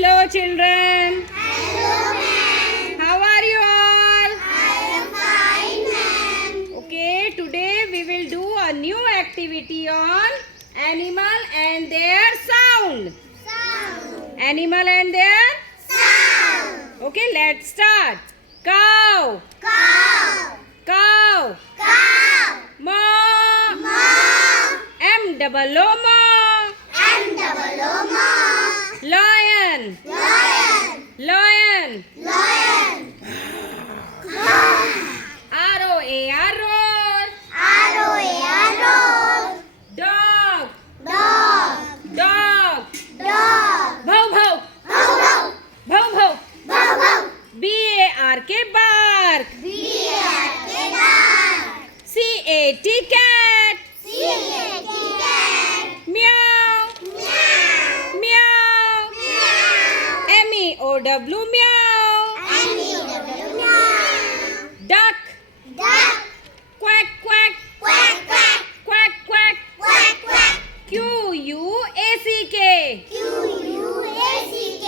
Hello children. Hello, ma'am. How are you all? I am fine, ma'am. Okay, today we will do a new activity on animal and their sound. Sound. Animal and their? Sound. Okay, let's start. Cow. Cow. Cow. Cow. Moo. Moo. M-double-O moo. M-double-O. Lion. Lion. Lion. Lion. R-O-A-R roar. R-O-A-R. Dog. Dog. Dog. Dog. Bhav bhav. Bow. Bhav bhav. Bow. Bow. B-A-R-K bark. B-A-R-K. C-A-T cat. C-A-T. Meow. Meow. Meow. Meow. M-E-O-W meow. M-E-W. Duck. Duck. Quack quack. Quack, quack. Quack quack. Quack, quack. Q-U-A-C-K. Q-U-A-C-K.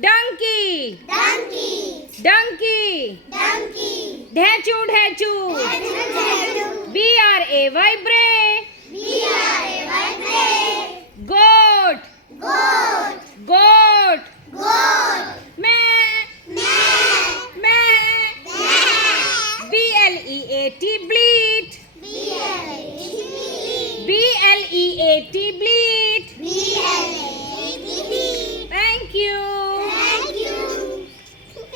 Donkey. Donkey. Donkey. Donkey. Dhachu dhachu. B-R-A-Y bray. B-R-A-Y. Goat. Goat. Goat. Goat. Meh. Meh. Meh. Meh. B-L-E-A-T